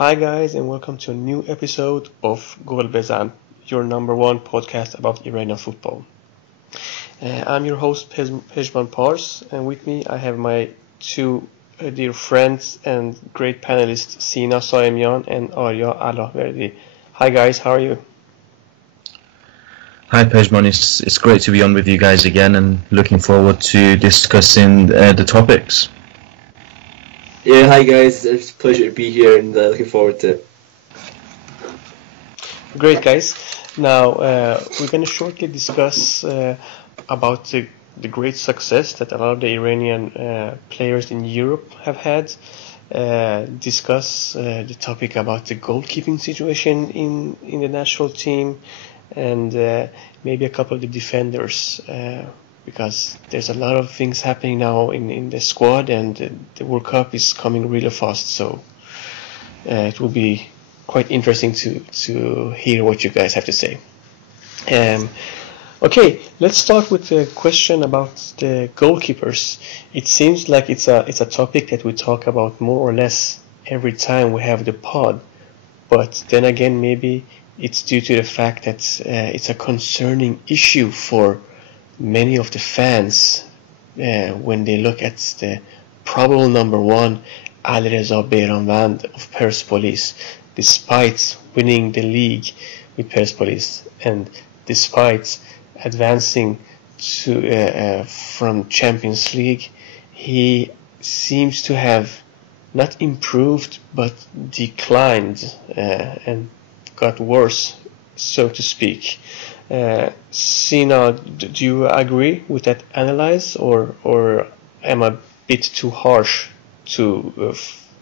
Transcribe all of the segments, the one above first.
Hi guys, and welcome to a new episode of Gol Bezan, your number one podcast about Iranian football. I'm your host Pejman Pars, and with me I have my two dear friends and great panelists Sina Saemian and Arya Alahverdi. Hi guys, how are you? Hi Pejman, it's great to be on with you guys again and looking forward to discussing the topics. Yeah, hi guys, it's a pleasure to be here and looking forward to it. Great guys. Now we're going to shortly discuss about the great success that a lot of the Iranian players in Europe have had. Discuss the topic about the goalkeeping situation in the national team, and maybe a couple of the defenders, because there's a lot of things happening now in the squad, and the World Cup is coming really fast, so it will be quite interesting to hear what you guys have to say. Okay, let's start with the question about the goalkeepers. It seems like it's a topic that we talk about more or less every time we have the pod, but then again maybe it's due to the fact that it's a concerning issue for many of the fans when they look at the probable number one Alireza Behramvand of Persepolis, despite winning the league with Persepolis and despite advancing to from Champions League, he seems to have not improved but declined and got worse, so to speak. Sina, do you agree with that analysis, or am I a bit too harsh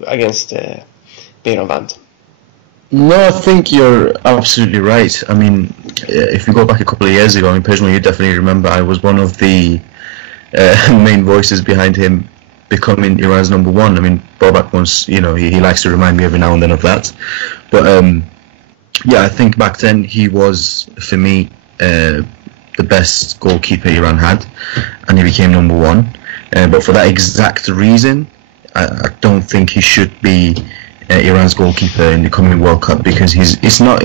against Behramvand? No, I think you're absolutely right. I mean, if we go back a couple of years ago, personally, you definitely remember I was one of the main voices behind him becoming Iran's number one. I mean, Bobak once, he likes to remind me every now and then of that. But yeah, I think back then he was, for me, the best goalkeeper Iran had, and he became number one. But for that exact reason, I don't think he should be Iran's goalkeeper in the coming World Cup, because it's not.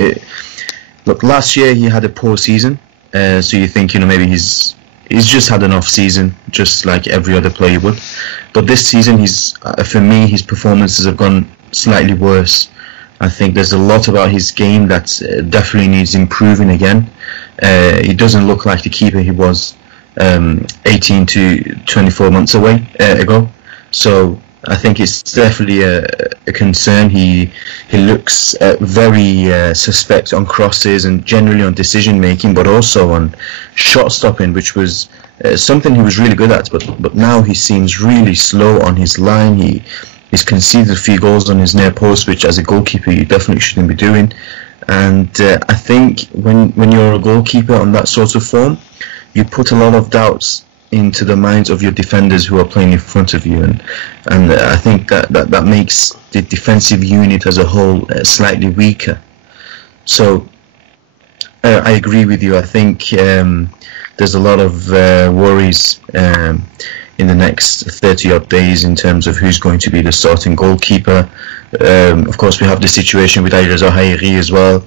Look, last year he had a poor season, so you think maybe he's just had an off season, just like every other player would. But this season, for me, his performances have gone slightly worse. I think there's a lot about his game that definitely needs improving again. He doesn't look like the keeper he was 18 to 24 months ago. So I think it's definitely a concern. He looks very suspect on crosses and generally on decision making, but also on shot stopping, which was something he was really good at. But now he seems really slow on his line. He's conceded a few goals on his near post, which as a goalkeeper you definitely shouldn't be doing. And I think when you're a goalkeeper on that sort of form, you put a lot of doubts into the minds of your defenders who are playing in front of you, and I think that makes the defensive unit as a whole slightly weaker. So I agree with you. I think there's a lot of worries in the next 30-odd days in terms of who's going to be the starting goalkeeper. Of course, we have the situation with Alireza Hayri as well,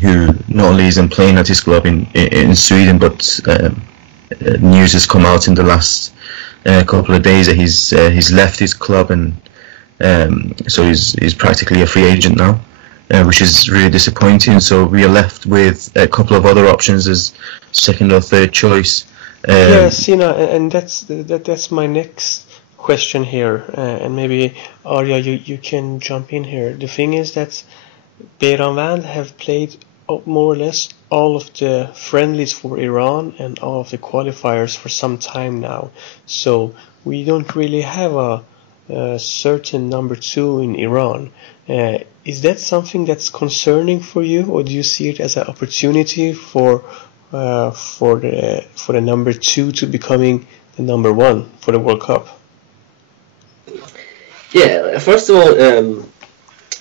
who not only isn't playing at his club in Sweden, but news has come out in the last couple of days that he's left his club, and so he's practically a free agent now, which is really disappointing. So we are left with a couple of other options as second or third choice. Yes, Sina, and that's my next question here, and maybe Arya, you can jump in here. The thing is that Behramvand have played more or less all of the friendlies for Iran and all of the qualifiers for some time now, so we don't really have a certain number two in Iran. Is that something that's concerning for you, or do you see it as an opportunity for the number two to becoming the number one for the World Cup? Yeah, first of all,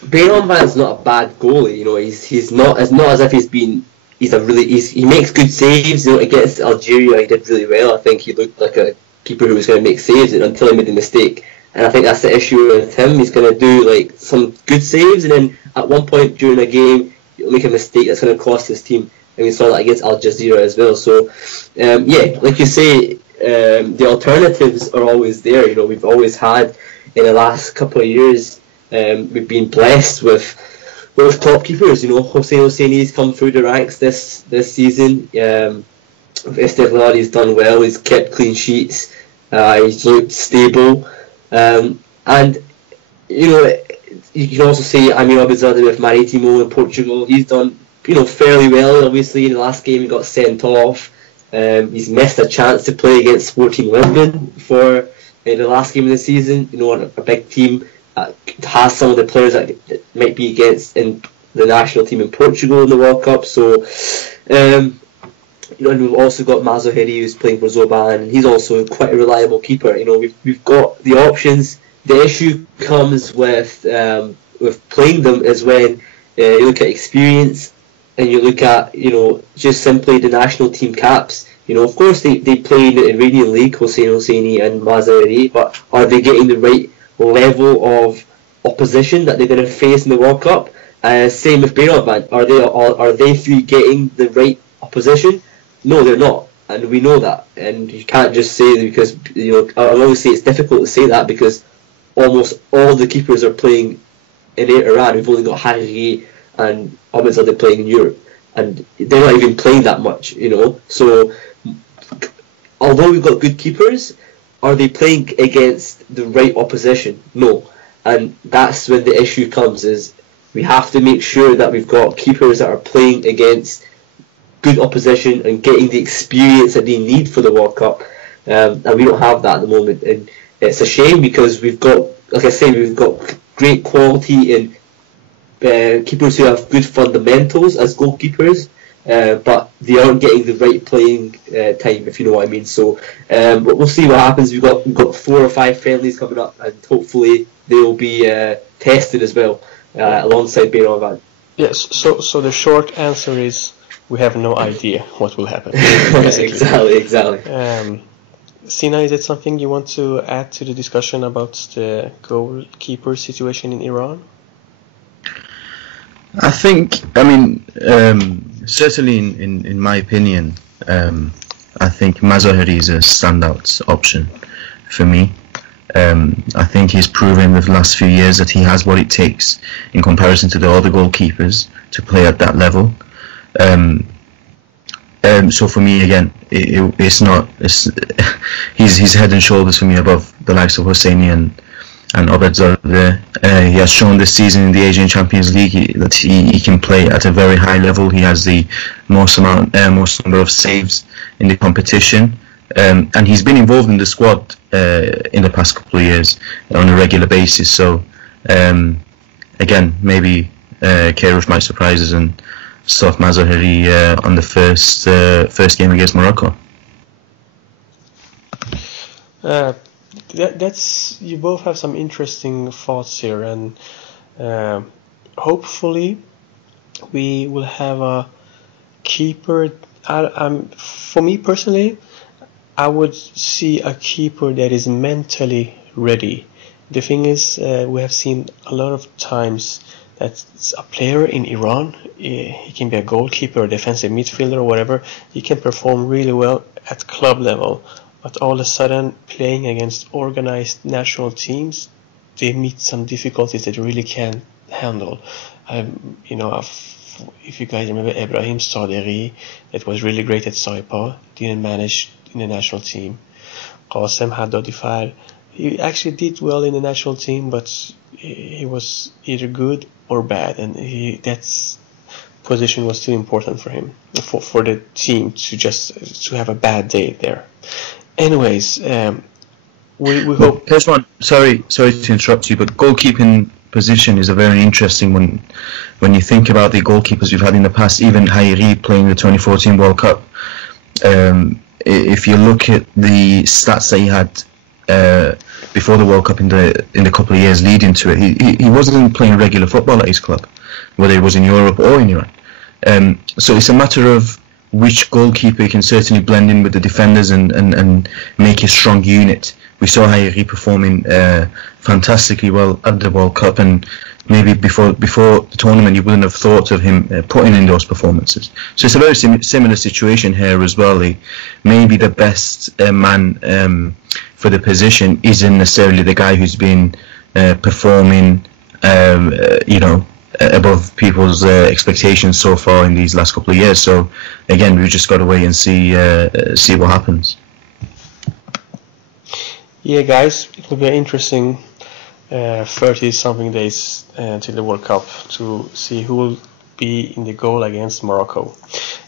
Behramvand's not a bad goalie. He's not as if he makes good saves. Against Algeria he did really well. I think he looked like a keeper who was going to make saves until he made a mistake and I think that's the issue with him. He's going to do like some good saves, and then at one point during a game, he'll make a mistake that's going to cost his team. And we saw that against Al Jazeera as well. So, yeah, like you say, the alternatives are always there. You know, we've always had in the last couple of years, we've been blessed with top keepers. You know, Hossein Hosseini's come through the ranks this season. Esteglari's done well. He's kept clean sheets. He's looked stable, and you know, you can also say Amir Abizadeh with Maritimo in Portugal. He's done, you know, fairly well. Obviously, in the last game he got sent off. He's missed a chance to play against Sporting Lisbon for the last game of the season. You know, a big team has some of the players that might be against in the national team in Portugal in the World Cup. So, you know, and we've also got Mazoheri, who's playing for Zoban, and he's also quite a reliable keeper. You know, we've got the options. The issue comes with playing them is when you look at experience and you look at, you know, just simply the national team caps. You know, of course they play in the Iranian league, Hossein Hosseini and Mazoheri, but are they getting the right level of opposition that they're going to face in the World Cup? Same with Beiranvand. Are they three getting the right opposition? No, they're not, and we know that. And you can't just say that because, you know, I'll always say it's difficult to say that because almost all the keepers are playing in Iran. We've only got Hajri and Abizadeh playing in Europe, and they're not even playing that much, you know. So although we've got good keepers, are they playing against the right opposition? No. And that's when the issue comes, is we have to make sure that we've got keepers that are playing against good opposition and getting the experience that they need for the World Cup. And we don't have that at the moment. And it's a shame because we've got, like I say, we've got great quality in keepers who have good fundamentals as goalkeepers, but they aren't getting the right playing time, if you know what I mean. So, but we'll see what happens. We've got 4 or 5 friendlies coming up, and hopefully they will be tested as well alongside Beiranvand. Yes. So the short answer is we have no idea what will happen. Exactly. Sina, is it something you want to add to the discussion about the goalkeeper situation in Iran? I think, I mean, certainly in my opinion, I think Mazoheri is a standout option for me. I think he's proven with the last few years that he has what it takes in comparison to the other goalkeepers to play at that level. So for me, again, he's head and shoulders for me above the likes of Hosseini and Abedzadeh. He has shown this season in the Asian Champions League that he can play at a very high level. He has the most number of saves in the competition, and he's been involved in the squad in the past couple of years on a regular basis. So again, maybe Kairoush might surprise us and start Mazoheri on the first game against Morocco. That's, you both have some interesting thoughts here, and hopefully we will have a keeper. For me personally, I would see a keeper that is mentally ready. The thing is, we have seen a lot of times that a player in Iran, he can be a goalkeeper or defensive midfielder or whatever, he can perform really well at club level, but all of a sudden playing against organized national teams, they meet some difficulties that they really can't handle. You know, if you guys remember Ibrahim Sadeghi, that was really great at Saipa, didn't manage in the national team. Qasem Haddadi, he actually did well in the national team, but he was either good or bad, and that position was too important for him, for the team to have a bad day there. Anyways, we hope. Here's one. Sorry to interrupt you, but goalkeeping position is a very interesting one. When you think about the goalkeepers we've had in the past, even Hayri playing the 2014 World Cup. If you look at the stats that he had before the World Cup in the couple of years leading to it, he wasn't playing regular football at his club, whether it was in Europe or in Iran. So it's a matter of which goalkeeper can certainly blend in with the defenders and make a strong unit we saw Hayri performing fantastically well at the World Cup, and maybe before the tournament you wouldn't have thought of him putting in those performances. So it's a very similar situation here as well. Maybe the best man for the position isn't necessarily the guy who's been performing above people's expectations so far in these last couple of years. So again, we've just got to wait and see what happens. Yeah, guys, it will be interesting 30-something days until the World Cup to see who will be in the goal against Morocco.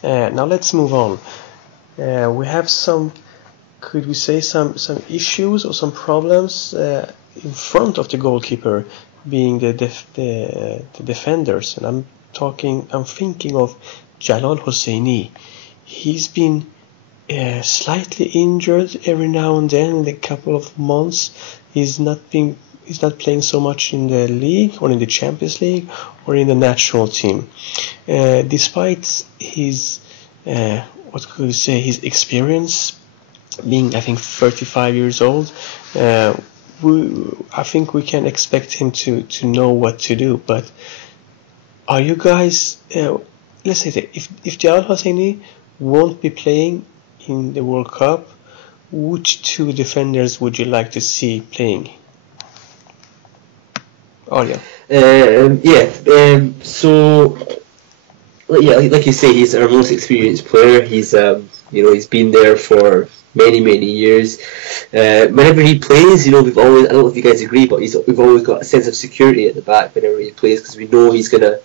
Now let's move on. We have some issues or some problems in front of the goalkeeper, being the defenders, and I'm thinking of Jalal Hosseini. He's been slightly injured every now and then in a couple of months. He's not playing so much in the league or in the Champions League or in the national team. Despite his his experience, being I think 35 years old, I think we can expect him to know what to do. But are you guys, let's say that if Jalal Hosseini won't be playing in the World Cup, which two defenders would you like to see playing? Oh yeah. So like you say, he's our most experienced player. He's he's been there for many years. Whenever he plays, we've always, I don't know if you guys agree, but we've always got a sense of security at the back whenever he plays, because we know he's gonna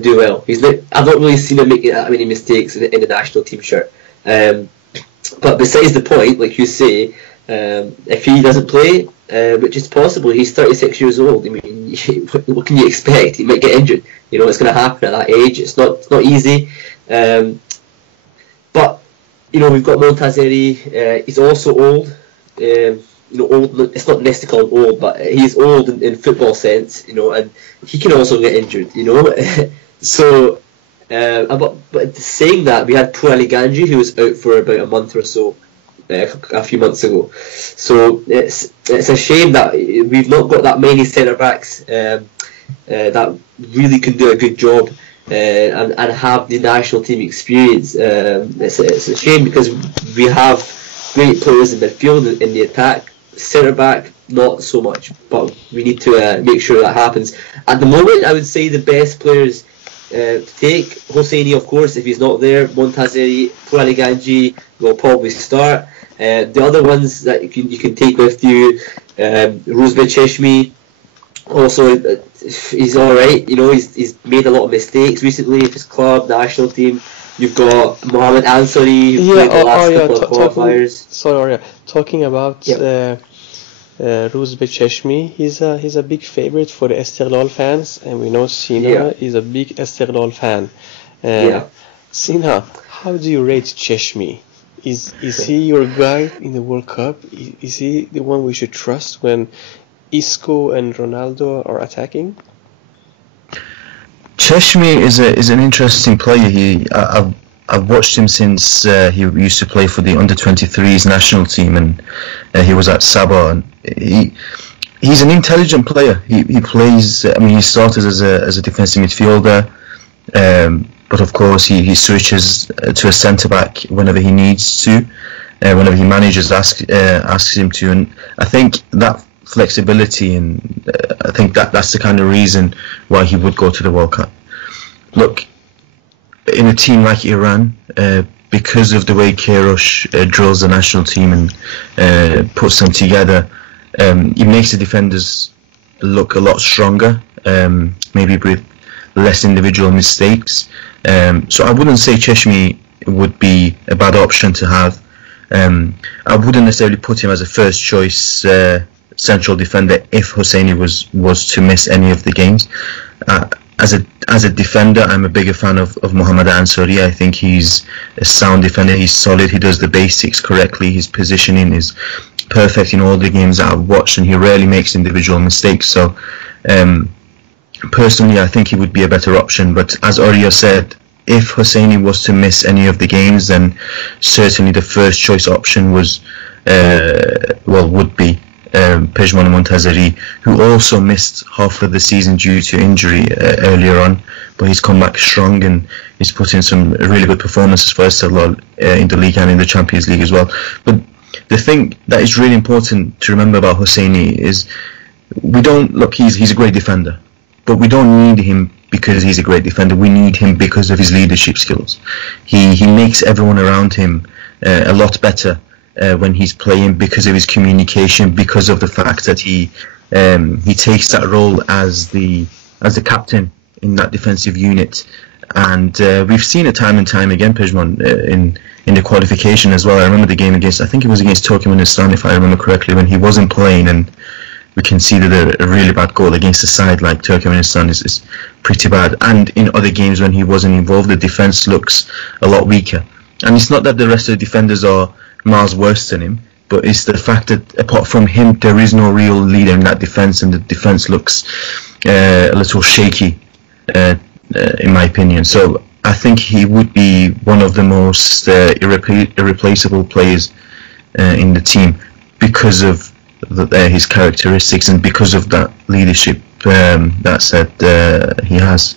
do well. I've not really seen him make that many mistakes in the national team shirt. But besides the point, like you say, if he doesn't play, which is possible, he's 36 years old. I mean, what can you expect? He might get injured. It's going to happen at that age. It's not easy. But we've got Montazeri. He's also old. Old. It's not necessarily called old, but he's old in football sense. And he can also get injured. So. But saying that, we had Pour Ali Ganji, who was out for about a month or so, a few months ago. So it's a shame that we've not got that many centre backs that really can do a good job and have the national team experience. It's a shame, because we have great players in midfield, in the attack. Centre back, not so much, but we need to make sure that happens. At the moment, I would say the best players to take, Hosseini, of course, if he's not there. Montazeri, Pour Ali Ganji will probably start. The other ones that you can take with you, Rozbe Cheshmi, also he's alright. He's made a lot of mistakes recently with his club, national team. You've got Mohamed Ansari, who played the last couple of qualifiers. Talking about Rozbe Cheshmi, he's a big favorite for the Esteghlal fans, and we know Sina is a big Esteghlal fan. Sina, how do you rate Cheshmi? Is he your guy in the World Cup? Is he the one we should trust when Isco and Ronaldo are attacking? Cheshmi is an interesting player. I've watched him since he used to play for the under-23s national team, and he was at Sabah. And he's an intelligent player. He plays. I mean, he started as a defensive midfielder, but of course he switches to a centre back whenever he needs to, whenever he managers asks him to. And I think that flexibility, and I think that's the kind of reason why he would go to the World Cup. Look, in a team like Iran, because of the way Queiroz drills the national team and puts them together, it makes the defenders look a lot stronger, maybe with less individual mistakes. So I wouldn't say Cheshmi would be a bad option to have. I wouldn't necessarily put him as a first choice central defender if Hosseini was to miss any of the games. As a defender, I'm a bigger fan of Mohamed Ansari. I think he's a sound defender. He's solid. He does the basics correctly. His positioning is perfect in all the games that I've watched, and he rarely makes individual mistakes. So personally, I think he would be a better option. But as Arya said, if Hosseini was to miss any of the games, then certainly the first choice option was would be Pejman Montazeri, who also missed half of the season due to injury earlier on, but he's come back strong and he's put in some really good performances for Esteghlal in the league and in the Champions League as well. But the thing that is really important to remember about Hosseini is he's a great defender, but we don't need him because he's a great defender. We need him because of his leadership skills. He makes everyone around him a lot better when he's playing, because of his communication, because of the fact that he takes that role as the captain in that defensive unit. And we've seen it time and time again, Pejman, in the qualification as well. I remember the game I think it was against Turkmenistan, if I remember correctly, when he wasn't playing, and we can see that a really bad goal against a side like Turkmenistan is pretty bad. And in other games when he wasn't involved, the defence looks a lot weaker. And it's not that the rest of the defenders are miles worse than him, but it's the fact that apart from him, there is no real leader in that defence, and the defence looks a little shaky, in my opinion. So I think he would be one of the most irreplaceable players in the team because of his characteristics and because of that leadership that he has.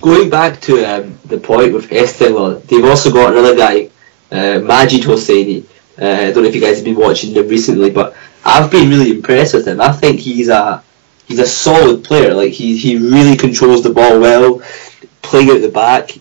Going back to the point with Esteghlal, they've also got another guy, Majid Hosseini. I don't know if you guys have been watching him recently, but I've been really impressed with him. I think he's a solid player. Like he really controls the ball well, playing out the back.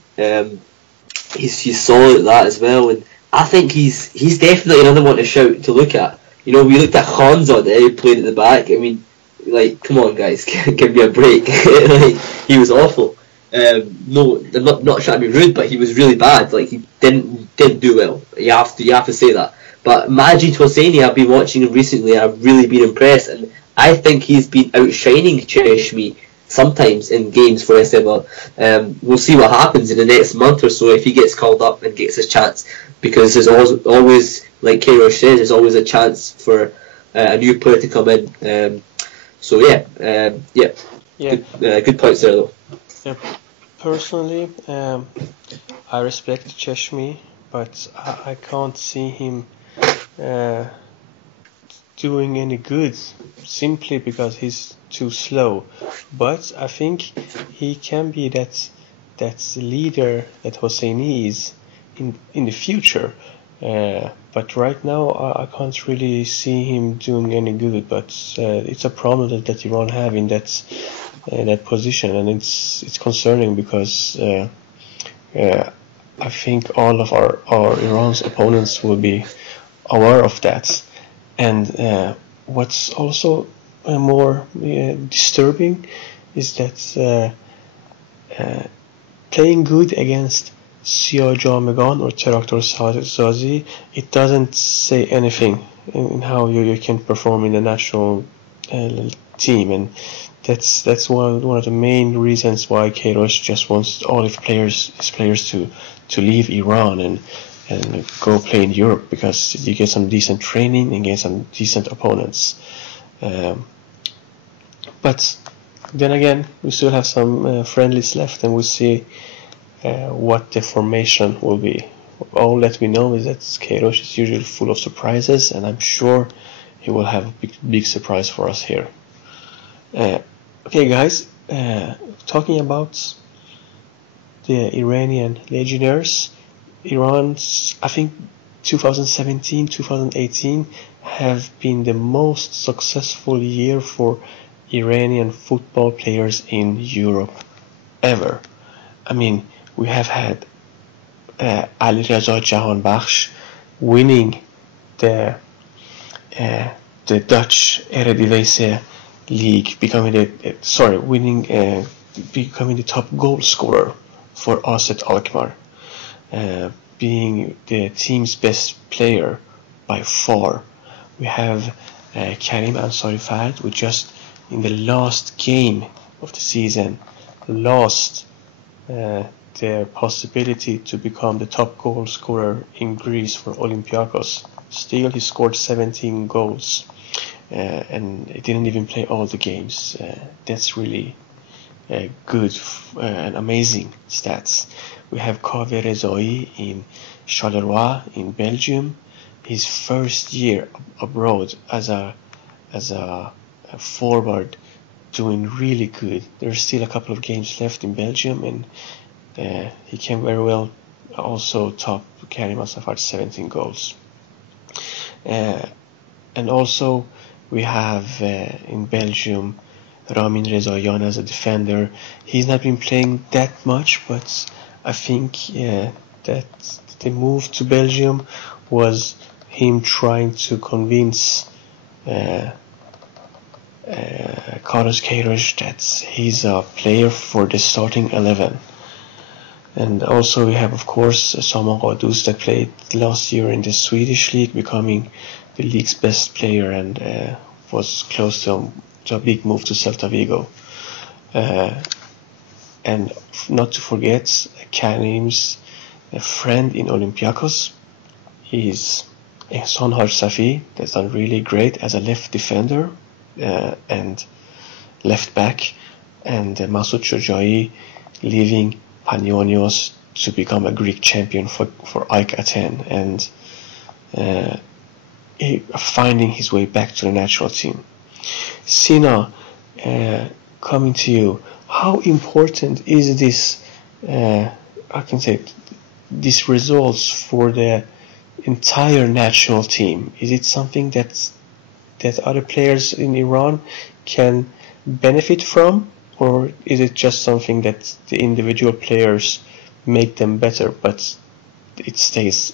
He's solid at that as well, and I think he's definitely another one to look at. You know, we looked at Khanzad, who played at the back. I mean, like, come on, guys, give me a break. Like, he was awful. No, I'm not trying to be rude, but he was really bad. Like, he didn't do well. You have to say that. But Majid Hosseini, I've been watching him recently. I've really been impressed, and I think he's been outshining Cheshmi sometimes in games for Esteghlal. We'll see what happens in the next month or so if he gets called up and gets his chance, because there's always, like Kairosh says, there's always a chance for a new player to come in. So good points there though. Yeah, personally, I respect Cheshmi, but I can't see him doing any good simply because he's too slow. But I think he can be that leader that Hosseini is in the future. But right now I can't really see him doing any good. But it's a problem that Iran have in that position, and it's concerning because I think all of our Iran's opponents will be aware of that. And what's also more disturbing is that playing good against Siyah Jamegan or Traktor Sazi, it doesn't say anything in how you can perform in the national team, and that's one of the main reasons why Kairosh just wants all his players to leave Iran and go play in Europe, because you get some decent training and get some decent opponents. But then again, we still have some friendlies left, and we'll see what the formation will be. All that we know is that Kairosh is usually full of surprises, and I'm sure he will have a big surprise for us here. Okay, guys, talking about the Iranian Legionnaires, Iran's, I think 2017, 2018 have been the most successful year for Iranian football players in Europe ever. I mean, we have had Ali Reza Jahanbakhsh winning the Dutch Eredivisie League, becoming the top goal scorer for Aset Alkmaar, being the team's best player by far. We have Karim Ansari Fahd, who just in the last game of the season lost their possibility to become the top goal scorer in Greece for Olympiacos. Still, he scored 17 goals, and he didn't even play all the games. That's really good and amazing stats. We have Kaveh Rezai in Charleroi in Belgium. his first year abroad as a forward, doing really good. There's still a couple of games left in Belgium, and he came very well. Also top Karim Al-Safar, 17 goals. And also we have in Belgium Ramin Rezaian as a defender. He's not been playing that much, but I think that the move to Belgium was him trying to convince Carlos Queiroz that he's a player for the starting 11. And also we have, of course, Saman Ghoddos that played last year in the Swedish league, becoming the league's best player, and was close to a big move to Celta Vigo. And not to forget Karim's friend in Olympiacos is Ehsan Haj Safi, that's done really great as a left defender and left back, and Masoud Shojai leaving Panionios to become a Greek champion for AEK Athens, and finding his way back to the national team. Sina, coming to you, how important is this? I can say these results for the entire national team. Is it something that other players in Iran can benefit from, or is it just something that the individual players make them better, but it stays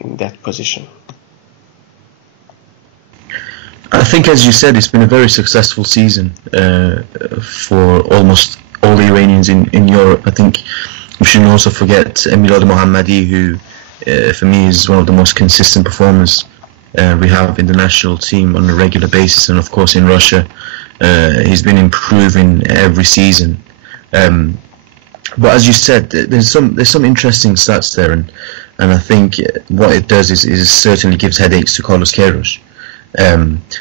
in that position? I think, as you said, it's been a very successful season for almost all the Iranians in Europe. I think we shouldn't also forget Milad Mohammadi, who for me is one of the most consistent performers we have in the national team on a regular basis, and of course in Russia he's been improving every season. But as you said, there's some interesting stats there, and I think what it does is certainly gives headaches to Carlos Queiroz.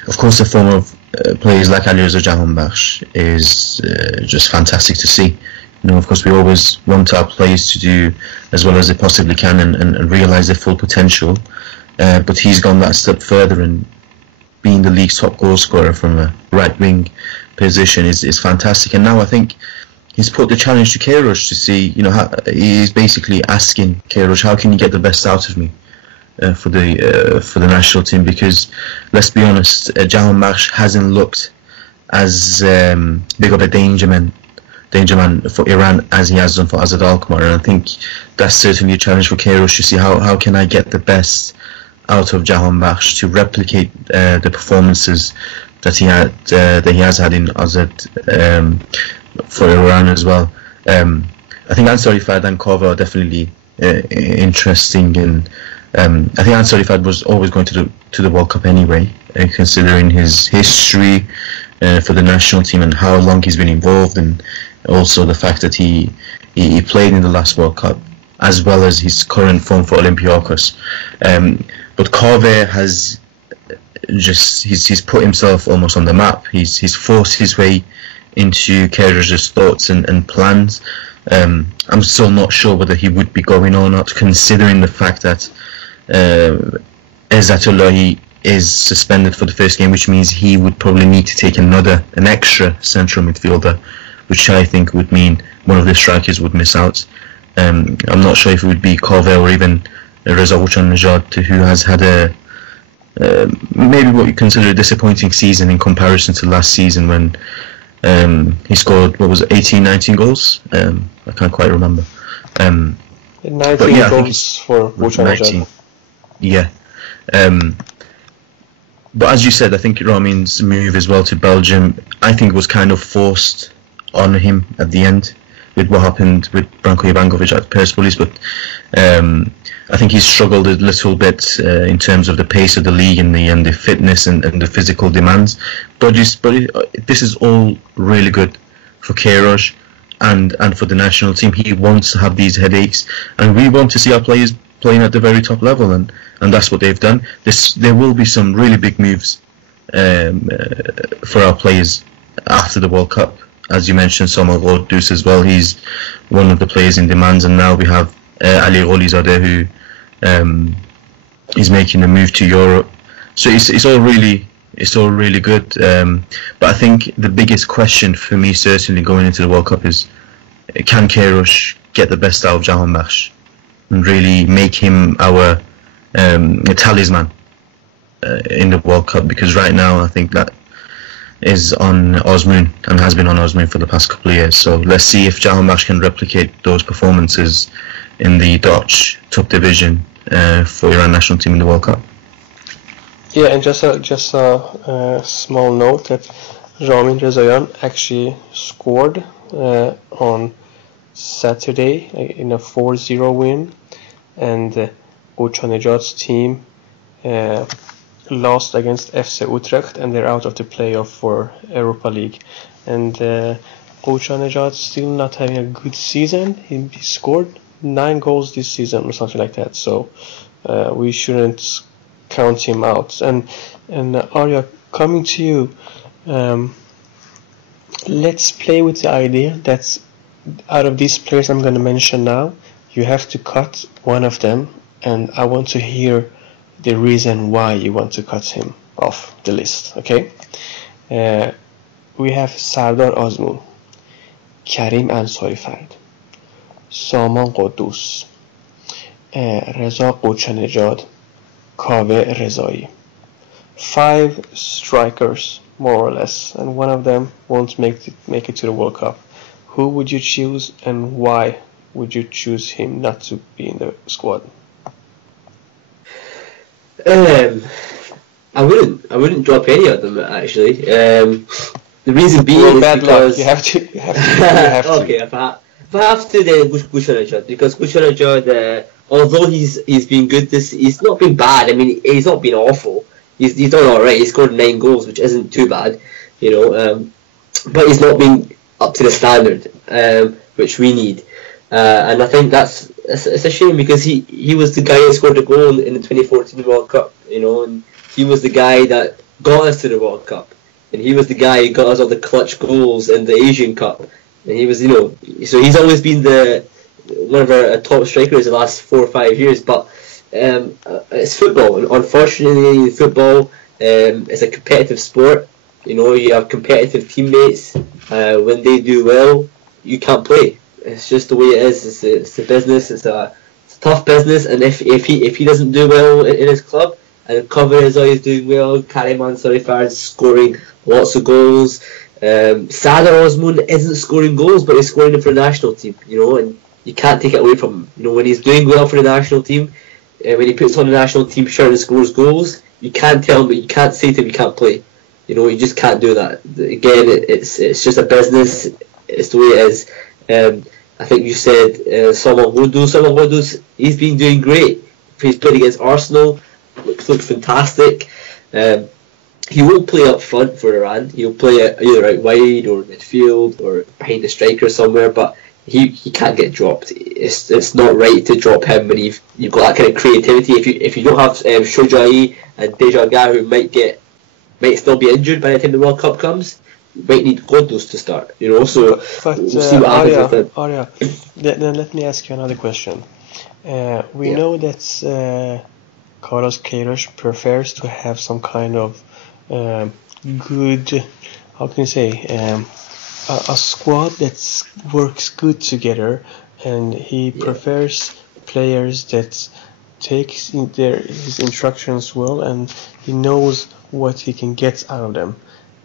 Of course, the form of players like Alireza Jahanbakhsh is just fantastic to see. You know, of course, we always want our players to do as well as they possibly can and realise their full potential. But he's gone that step further, and being the league's top goal scorer from a right wing position is fantastic. And now I think he's put the challenge to Queiroz to see, you know, he's basically asking Queiroz, how can you get the best out of me for the national team? Because let's be honest, Jahanbakhsh hasn't looked as big of a danger man for Iran as he has done for Azad Alkmaar, and I think that's certainly a challenge for Queiroz to see how can I get the best out of Jahanbakhsh to replicate the performances that he has had in Azad for Iran as well. I think Ansari Fad and Kova are definitely interesting, and I think Ansari Fad was always going to the World Cup anyway, considering his history for the national team and how long he's been involved, and also the fact that he played in the last World Cup, as well as his current form for Olympiacos. But Kove has he's put himself almost on the map. He's forced his way into Queiroz's thoughts and plans. I'm still not sure whether he would be going or not, considering the fact that Ezzatullahi is suspended for the first game, which means he would probably need to take an extra central midfielder, which I think would mean one of the strikers would miss out. I'm not sure if it would be Kove or even Reza Ghouchan-Nejad, who has had a maybe what you consider a disappointing season in comparison to last season, when he scored, what was it, 18-19 goals? I can't quite remember. 19 goals for Ghouchan-Nejad. Yeah. But as you said, I think Ramin's move as well to Belgium, I think, was kind of forced on him at the end with what happened with Branko Ivankovic at Persepolis. But I think he's struggled a little bit in terms of the pace of the league and the fitness and the physical demands. But this is all really good for Queiroz and for the national team. He wants to have these headaches, and we want to see our players playing at the very top level, and that's what they've done. There will be some really big moves for our players after the World Cup. As you mentioned, Saman Ghoddos as well. He's one of the players in demand, and now we have Ali Gholizadeh, who He's making the move to Europe, so it's all really good. But I think the biggest question for me, certainly going into the World Cup, is can Queiroz get the best out of Jahanbakhsh and really make him our talisman in the World Cup? Because right now I think that is on Osmoon and has been on Osmoon for the past couple of years. So let's see if Jahanbakhsh can replicate those performances in the Dutch top division for Iran national team in the World Cup. Yeah, and just a small note that Ramin Rezayan actually scored on Saturday in a 4-0 win, and Ochanejad's team lost against FC Utrecht, and they're out of the playoff for Europa League. And Ochanejad still not having a good season. He scored 9 goals this season or something like that, so we shouldn't count him out. And Arya, coming to you, let's play with the idea that out of these players I'm going to mention now, you have to cut one of them, and I want to hear the reason why you want to cut him off the list. Okay? We have Sardar Azmoun, Karim Ansarifard, Saman Quddus, Reza Ochanejad, Kaveh Rezai. 5 strikers, more or less, and one of them won't make it to the World Cup. Who would you choose, and why would you choose him not to be in the squad? I wouldn't drop any of them actually. The reason being is bad because luck. You have to. Okay, if I have to, then Ochanejad, because Ochanejad, although he's been good he's not been bad. I mean, he's not been awful. He's done all right. He scored 9 goals, which isn't too bad, you know. But he's not been up to the standard which we need. And I think it's a shame, because he was the guy who scored the goal in the 2014 World Cup, you know, and he was the guy that got us to the World Cup, and he was the guy who got us all the clutch goals in the Asian Cup, and he was, you know, so he's always been one of our top strikers the last 4 or 5 years. But it's football, and unfortunately football is a competitive sport. You know, you have competitive teammates. When they do well, you can't play. It's just the way it is. It's a business. It's a tough business. And if he doesn't do well in his club, and Kaveh Rezai is doing well, Karim Ansarifard is scoring lots of goals. Sardar Azmoun isn't scoring goals, but he's scoring them for the national team. You know, and you can't take it away from him. You know, when he's doing well for the national team, when he puts on the national team shirt and scores goals, you can't tell him, but you can't say to him you can't play. You know, you just can't do that. Again, it's just a business. It's the way it is. I think you said Saman Quddus, he's been doing great. He's played against Arsenal, looks fantastic. He won't play up front for Iran. He'll play either out wide or midfield or behind the striker somewhere, but he can't get dropped. It's not right to drop him when you've got that kind of creativity. If you don't have Shojai and Dejaga, who might still be injured by the time the World Cup comes, you might need Quddus to start. You know, so but we'll see what happens with him. Arya, then let me ask you another question. We know that Carlos Queiroz prefers to have some kind of good, how can you say, a squad that works good together, and he prefers players that takes his instructions well, and he knows what he can get out of them.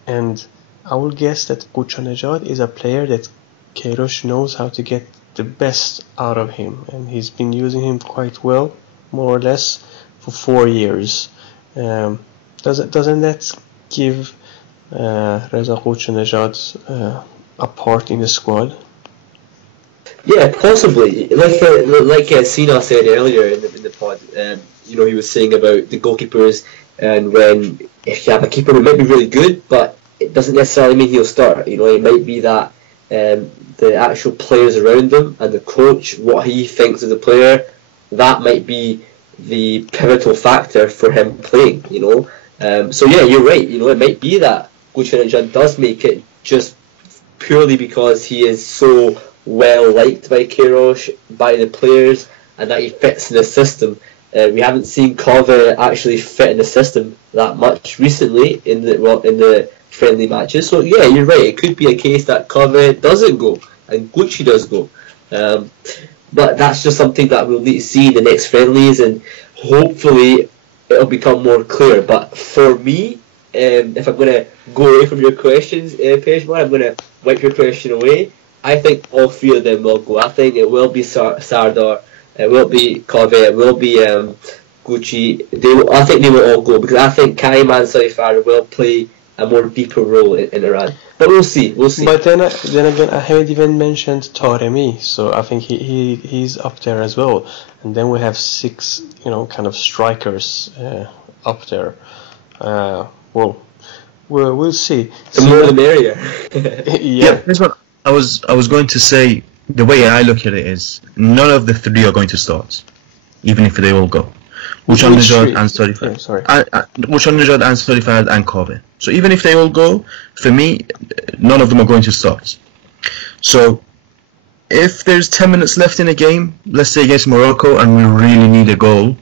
And I will guess that Ochanejad is a player that Queiroz knows how to get the best out of him, and he's been using him quite well, more or less, for 4 years. Doesn't that give Reza Ochanejad a part in the squad? Yeah, possibly. Like Sina said earlier in the pod, you know, he was saying about the goalkeepers, and when if you have a keeper who might be really good, but it doesn't necessarily mean he'll start. You know, it might be that the actual players around him and the coach, what he thinks of the player, that might be the pivotal factor for him playing. You know, so yeah, you're right. You know, it might be that Ochanejad does make it just purely because he is so well liked by Queiroz, by the players, and that he fits in the system. We haven't seen Kove actually fit in the system that much recently in the friendly matches. So yeah, you're right. It could be a case that Kove doesn't go and Gucci does go. But that's just something that we'll need to see in the next friendlies, and hopefully it'll become more clear. But for me, if I'm going to go away from your questions, Pejman, I'm going to wipe your question away. I think all three of them will go. I think it will be Sardar, it will be Kove, it will be Gucci. I think they will all go, because I think Kaiman Sarifar will play a more deeper role in Iran. But we'll see. But then again, I haven't even mentioned Taremi, so I think he's up there as well. And then we have 6, kind of strikers up there. We'll see. The more the merrier. Yeah. That's what I was going to say. The way I look at it is, none of the 3 are going to start, even if they all go. Uchan-Nejad and Sarifad. Uchan-Nejad and Sarifad and Kove. So even if they all go, for me, none of them are going to start. So if there's 10 minutes left in a game, let's say against Morocco, and we really need a goal,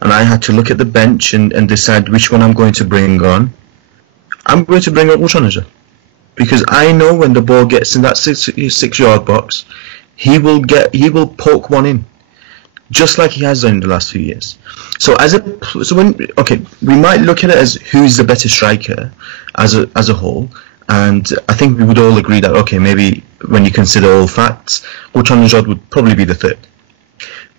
and I had to look at the bench and decide which one I'm going to bring on, I'm going to bring on Uchan-Nejad. Because I know when the ball gets in that 6-yard box, he will poke one in, just like he has done in the last few years. So we might look at it as who's the better striker as a whole, and I think we would all agree that maybe when you consider all facts, Uchan-Nejad would probably be the 3rd.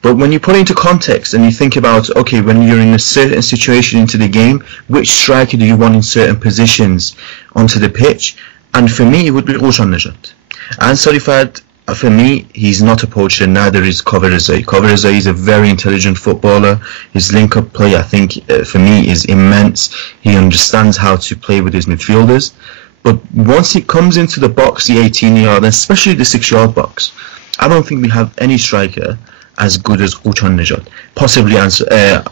But when you put it into context and you think about, when you're in a certain situation into the game, which striker do you want in certain positions onto the pitch? And for me, it would be Uchan-Nejad. And Sarifad, for me, he's not a poacher, neither is Kove Rezai. Kove Rezai is a very intelligent footballer. His link-up play, I think, for me, is immense. He understands how to play with his midfielders. But once he comes into the box, the 18-yard, especially the 6-yard box, I don't think we have any striker as good as Uchan-Nejad. Possibly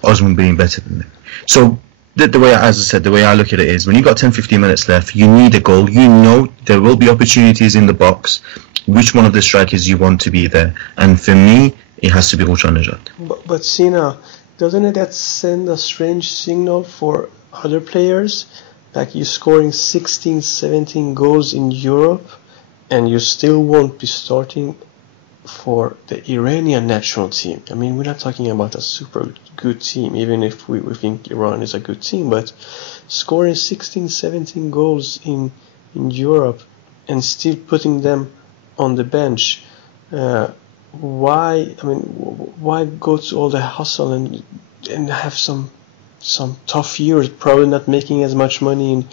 Osman being better than him. So the way I look at it is, when you got 10-15 minutes left, you need a goal. You know there will be opportunities in the box. Which one of the strikers you want to be there? And for me, it has to be Uchan-Nejad. But Sina, doesn't that send a strange signal for other players? Like, you're scoring 16, 17 goals in Europe, and you still won't be starting for the Iranian national team. I mean, we're not talking about a super good team, even if we think Iran is a good team, but scoring 16, 17 goals in Europe and still putting them on the bench, why go to all the hustle and have some tough years, probably not making as much money in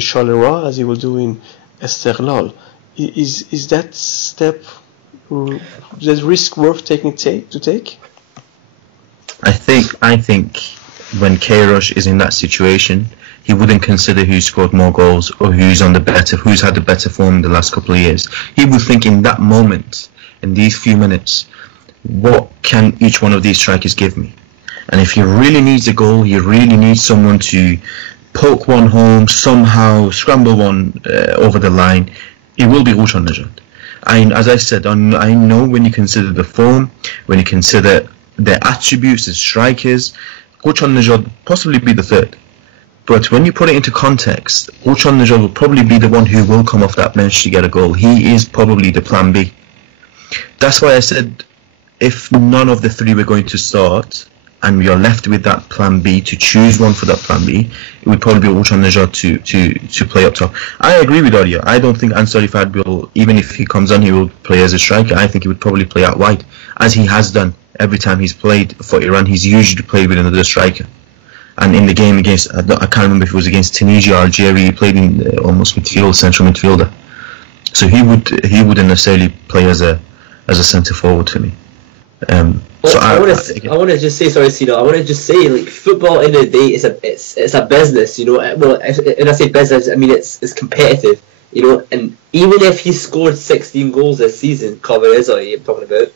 Charleroi as he will do in Esteghlal? Is that step, that risk worth to take? I think when Queiroz is in that situation, he wouldn't consider who scored more goals or who's had the better form in the last couple of years. He would think in that moment, in these few minutes, what can each one of these strikers give me? And if he really needs a goal, he really needs someone to poke one home, somehow scramble one over the line, it will be Uchan-Nejad. As I said, I know when you consider the form, when you consider their attributes as strikers, Uchan-Nejad possibly be the 3rd. But when you put it into context, Uchan-Nejad will probably be the one who will come off that bench to get a goal. He is probably the plan B. That's why I said, if none of the 3 were going to start, and we are left with that plan B, to choose one for that plan B, it would probably be Uchan-Nejad to play up top. I agree with Arya. I don't think Ansari Fad will, even if he comes on, he will play as a striker. I think he would probably play out wide, as he has done every time he's played for Iran. He's usually played with another striker. And in the game against, I can't remember if it was against Tunisia or Algeria, he played in almost central midfielder. So he wouldn't necessarily play as a centre forward for me. I want to just say, sorry, Cino, I want to just say, like, football in the day it's a business, you know. Well, when I say business, I mean it's competitive, you know. And even if he scored 16 goals this season, I'm talking about,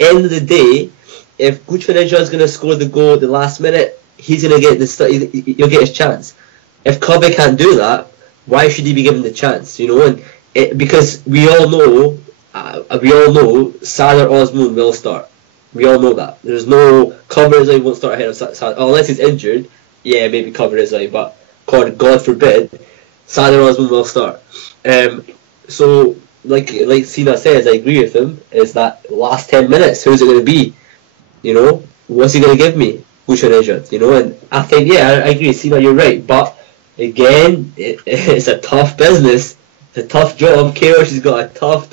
end of the day, if Uchan-Nejad is going to score the goal at the last minute, he's going to get he'll get his chance. If Kove can't do that, why should he be given the chance, you know? And because we all know Sadar Osman will start. We all know that. There's no Cover Rizai won't start ahead of Saad unless he's injured. Yeah, maybe Cover Rizai, but God forbid, Saad Osman will start. So like Sina says, I agree with him. Is that last 10 minutes? Who's it going to be? You know, what's he going to give me? Hushan, you know, and I think I agree. Sina, you're right, but again, it's a tough business. It's a tough job. Kairos has got a tough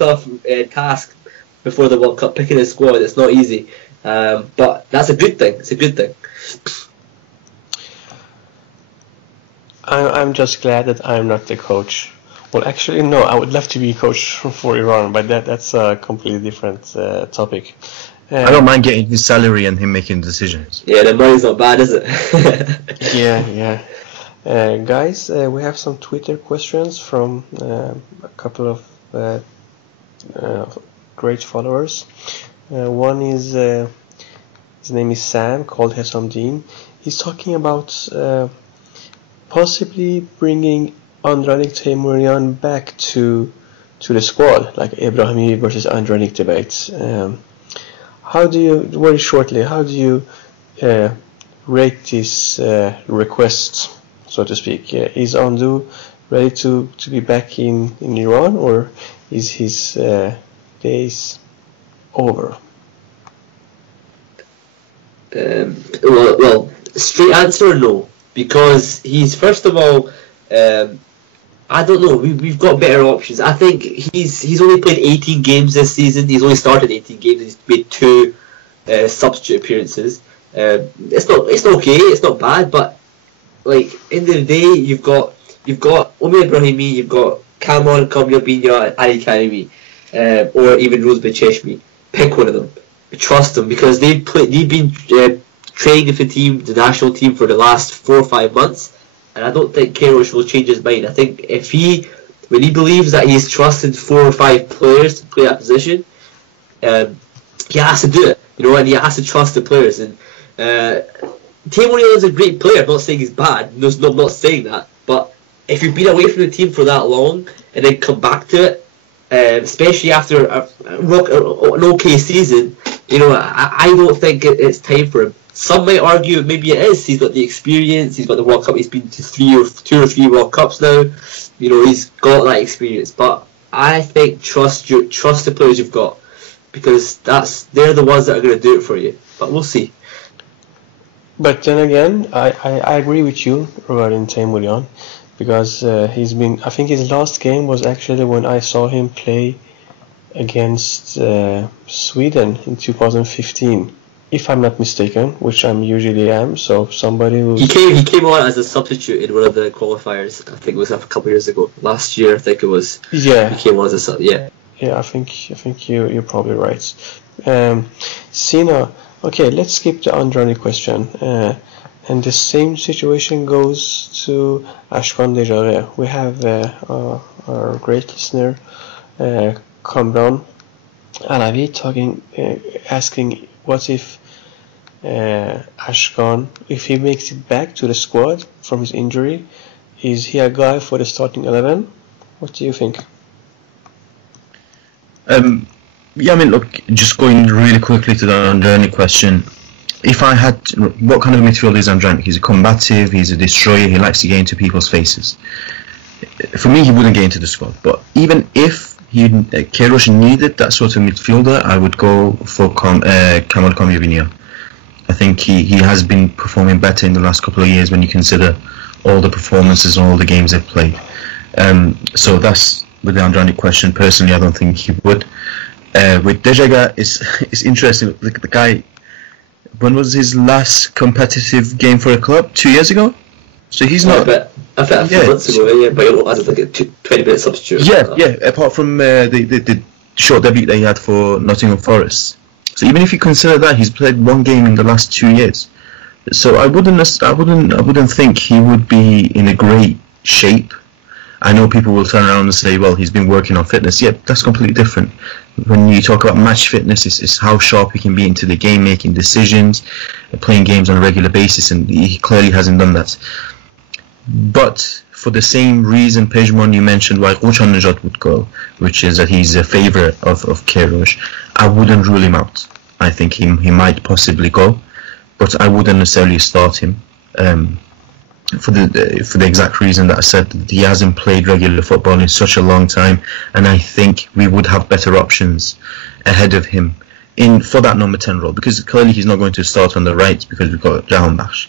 task before the World Cup, picking his squad. It's not easy, but that's a good thing. It's a good thing. I'm just glad that I'm not the coach. Well, actually, no. I would love to be coach for Iran, but that's a completely different topic. I don't mind getting his salary and him making decisions. Yeah, the money's not bad, is it? Yeah. Guys, we have some Twitter questions from a couple of great followers. One is, his name is Sam, called Hesamdin. He's talking about possibly bringing Andranik Teimourian back to the squad, like Ibrahimi versus Andranik debate. How do you, very shortly, rate this request, so to speak? Is Andu ready to be back in Iran, or is his days over? Well, straight answer, no. Because he's, first of all, I don't know, we've got better options. I think he's only played 18 games this season. He's only started 18 games. He's made 2 substitute appearances. It's okay. It's not bad. But like end of the day, you've got Omi Ibrahimi, you've got Kamal Kamyabinya and Ali Karimi, or even Rose Becheshmi. Pick one of them. Trust them, because they've been training with the national team for the last 4 or 5 months. And I don't think Kairos will change his mind. I think when he believes that he's trusted 4 or 5 players to play that position, he has to do it, you know, and he has to trust the players. And Teimourian is a great player. I'm not saying he's bad. No, I'm not saying that. But if you've been away from the team for that long and then come back to it, especially after an okay season, you know, I don't think it's time for him. Some might argue maybe it is. He's got the experience. He's got the World Cup. He's been to 2 or 3 World Cups now. You know, he's got that experience. But I think trust the players you've got, because they're the ones that are going to do it for you. But we'll see. But then again, I agree with you regarding Teimourian, because he's been. I think his last game was actually when I saw him play against Sweden in 2015. If I'm not mistaken, which I usually am, so somebody who... He came on as a substitute in one of the qualifiers. I think it was a couple of years ago. Last year, I think it was. Yeah. He came on as a sub. Yeah. Yeah, I think you're probably right. Sina, okay, let's skip the Andrani question. And the same situation goes to Ashkan Dejare. We have our great listener, Kamran Alavi, asking, what if Ashkan, if he makes it back to the squad from his injury, is he a guy for the starting 11? What do you think? Yeah, I mean, look, just going really quickly to the Andranik question. If I had, what kind of midfielder is Andranik? He's a combative, he's a destroyer, he likes to get into people's faces. For me, he wouldn't get into the squad. But even if Kairos needed that sort of midfielder, I would go for Kamal Kamyabinia. I think he has been performing better in the last couple of years when you consider all the performances and all the games they've played. So that's with the Andranik question. Personally, I don't think he would. With Dejaga, it's interesting. The guy, when was his last competitive game for a club? 2 years ago? So he's not... I bet a few months ago, yeah, but he was like a 20-minute substitute. Yeah, apart from the short debut that he had for Nottingham Forest. So even if you consider that, he's played 1 game in the last 2 years. So I wouldn't think he would be in a great shape. I know people will turn around and say, well, he's been working on fitness. Yeah, that's completely different. When you talk about match fitness, it's how sharp he can be into the game, making decisions, playing games on a regular basis, and he clearly hasn't done that. But for the same reason, Pejman, you mentioned why Ghoshan Najat would go, which is that he's a favourite of Kairos, I wouldn't rule him out. I think he might possibly go, but I wouldn't necessarily start him for the exact reason that I said, that he hasn't played regular football in such a long time, and I think we would have better options ahead of him for that number 10 role, because clearly he's not going to start on the right because we've got Jahanbakhsh.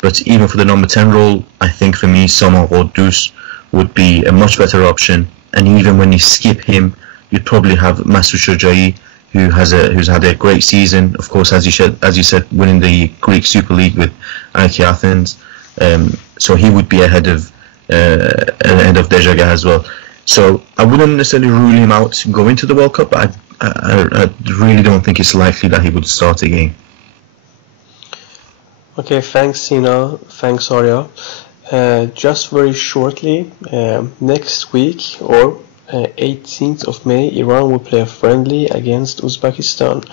But even for the number 10 role, I think for me, Sommer or Dus would be a much better option. And even when you skip him, you'd probably have Masoud Shojai, who's had a great season. Of course, as you said, winning the Greek Super League with AEK Athens. So he would be ahead of Dejaga as well. So I wouldn't necessarily rule him out going to the World Cup, but I really don't think it's likely that he would start a game. Okay, thanks Sina, thanks Arya. Just very shortly, next week or 18th of May, Iran will play a friendly against Uzbekistan.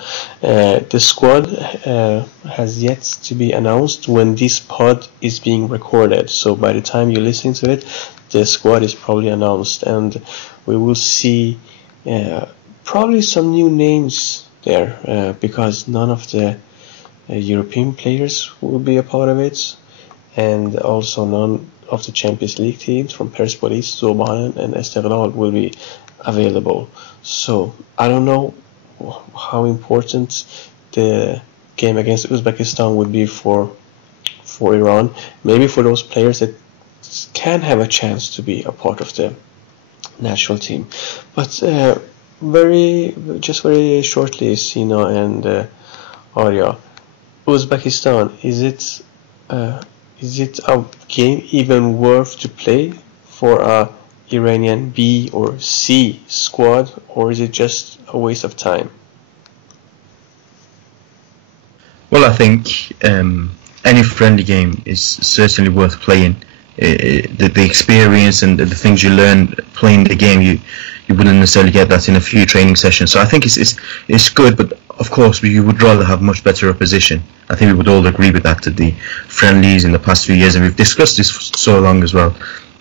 The squad has yet to be announced when this pod is being recorded, so by the time you listen to it, the squad is probably announced, and we will see probably some new names there, because none of the European players will be a part of it, and also none of the Champions League teams from Persepolis, Zobanen and Esteghlal will be available. So I don't know how important the game against Uzbekistan would be for Iran. Maybe for those players that can have a chance to be a part of the national team. But very shortly, Sina and Arya, Uzbekistan, is it a game even worth to play for a Iranian B or C squad, or is it just a waste of time? Well, I think any friendly game is certainly worth playing. The experience and the things you learn playing the game, you wouldn't necessarily get that in a few training sessions. So I think it's good, but of course we would rather have much better opposition. I think we would all agree with that, to the friendlies in the past few years, and we've discussed this for so long as well.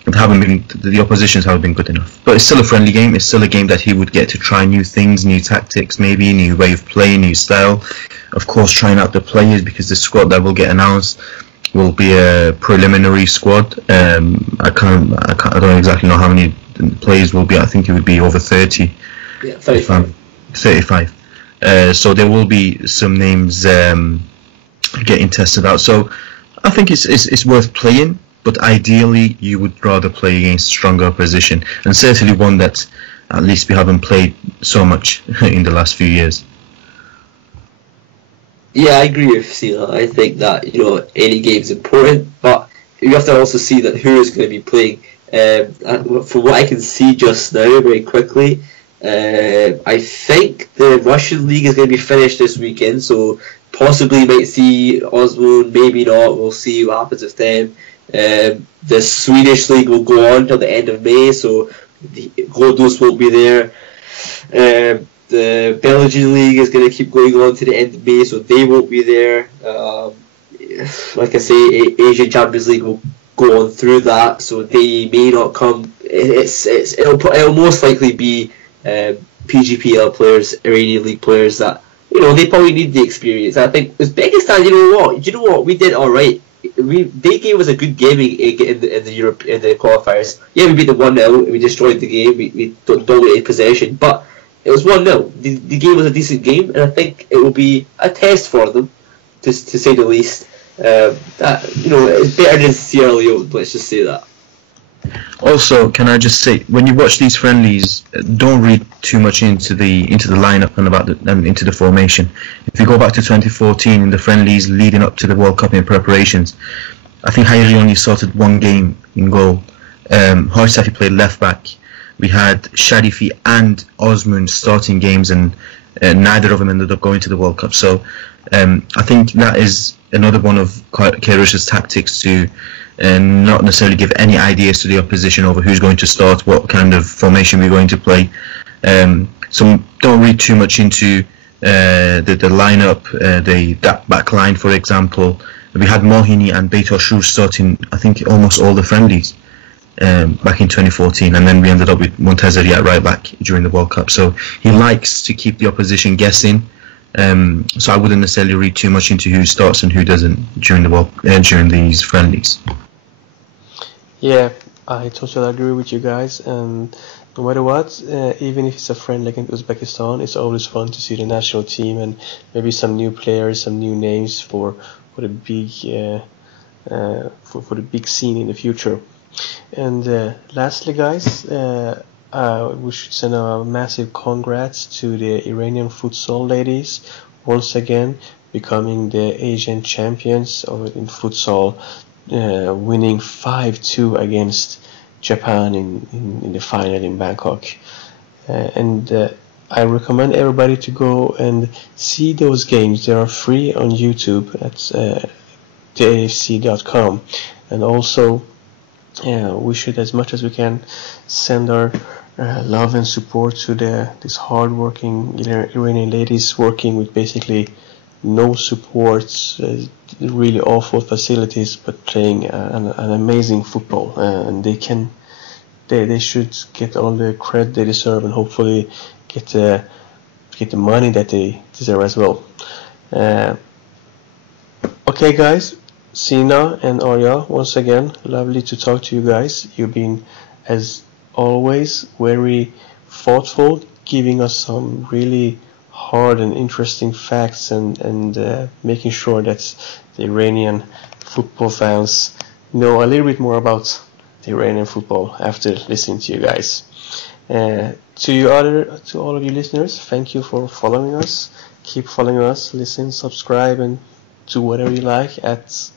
The oppositions haven't been good enough. But it's still a friendly game. It's still a game that he would get to try new things, new tactics, maybe new way of playing, new style. Of course, trying out the players, because the squad that will get announced will be a preliminary squad. I don't exactly know how many players will be. I think it would be over 30. Yeah, 35. 35. So there will be some names getting tested out. So I think it's worth playing, but ideally you would rather play against stronger opposition, and certainly one that at least we haven't played so much in the last few years. Yeah, I agree with Sina. I think that any game is important, but you have to also see that who is going to be playing. From what I can see just now, very quickly, I think the Russian league is going to be finished this weekend, so possibly you might see Osmond, maybe not. We'll see what happens with them. The Swedish league will go on till the end of May, so Ghoddos won't be there. The Belgian league is going to keep going on to the end of May, so they won't be there. Like I say, Asian Champions League will go on through that, so they may not come. It'll most likely be PGPL players, Iranian league players that they probably need the experience. I think Uzbekistan, you know what, we did all right. They gave us a good game in the qualifiers. Yeah, we beat them 1-0. We destroyed the game. We dominated possession, but it was 1-0. They gave us a decent game, and I think it will be a test for them, to say the least. It's better than Sierra Leone. Let's just say that. Also, can I just say, when you watch these friendlies, don't read too much into the lineup and into the formation. If you go back to 2014 in the friendlies leading up to the World Cup in preparations, I think Hayri only started one game in goal. Hajsafi played left back. We had Sharifi and Osman starting games, and neither of them ended up going to the World Cup. So I think that is another one of Queiroz's tactics to not necessarily give any ideas to the opposition over who's going to start, what kind of formation we're going to play. So don't read too much into the lineup, that back line, for example. We had Mohini and Beytoshur starting, I think, almost all the friendlies back in 2014, and then we ended up with Montazeri at right back during the World Cup. So he likes to keep the opposition guessing, So I wouldn't necessarily read too much into who starts and who doesn't during these friendlies. Yeah, I totally agree with you guys. And no matter what, even if it's a friend like in Uzbekistan, it's always fun to see the national team and maybe some new players, some new names for the big for the big scene in the future. And lastly, guys, we should send a massive congrats to the Iranian futsal ladies once again becoming the Asian champions in futsal, winning 5-2 against Japan in the final in Bangkok. And I recommend everybody to go and see those games. They are free on YouTube at theafc.com. And also, we should, as much as we can, send our love and support to these hard-working Iranian ladies working with basically no support, really awful facilities, but playing an amazing football. And they should get all the credit they deserve, and hopefully get the money that they deserve as well. Okay, guys. Sina and Arya, once again, lovely to talk to you guys. You've been, as always, very thoughtful, giving us some really hard and interesting facts and making sure that the Iranian football fans know a little bit more about the Iranian football after listening to you guys. To all of you listeners, thank you for following us. Keep following us, listen, subscribe, and do whatever you like at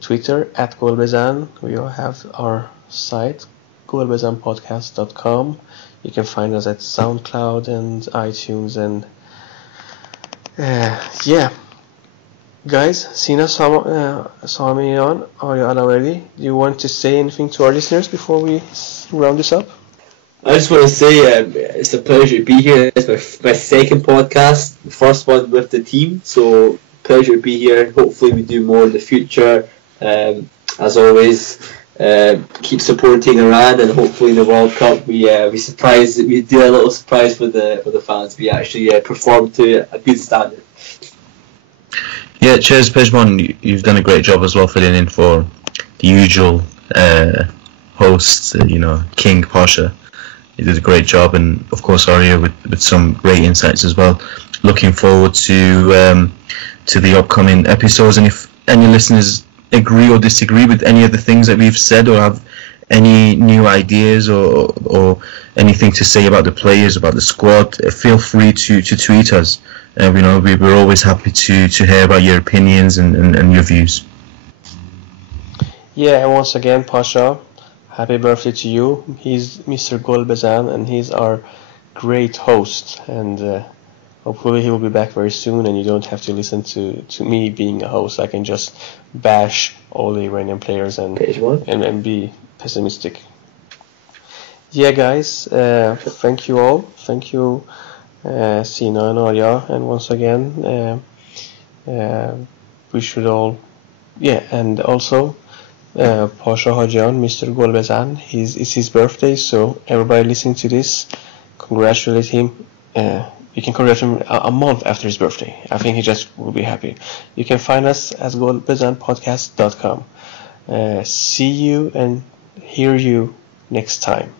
Twitter at Golbezan. We all have our site, golbezanpodcast.com. You can find us at SoundCloud and iTunes. And yeah, guys, Sina Sami on Arya Alaweli, do you want to say anything to our listeners before we round this up? I just want to say it's a pleasure to be here. It's my second podcast, the first one with the team, so pleasure to be here. Hopefully we do more in the future. As always, keep supporting Iran, and hopefully in the World Cup we do a little surprise for the fans. We actually perform to a good standard. Yeah, cheers, Pejman. You've done a great job as well, filling in for the usual host, King Pasha. You did a great job, and of course Arya with some great insights as well. Looking forward to the upcoming episodes, and if any listeners agree or disagree with any of the things that we've said, or have any new ideas or anything to say about the players, about the squad, feel free to tweet us. We're always happy to hear about your opinions and your views. Yeah, and once again, Pasha, happy birthday to you. He's Mr. Golbezan, and he's our great host, and hopefully he will be back very soon, and you don't have to listen to me being a host. I can just bash all the Iranian players and be pessimistic. Yeah, guys, thank you all. Thank you, Sina and Arya, and once again, we should all, and also Pasha Hajian, Mr. Golbezan, it's his birthday, so everybody listening to this, congratulate him. You can congratulate him a month after his birthday. I think he just will be happy. You can find us at golbezanpodcast.com. See you and hear you next time.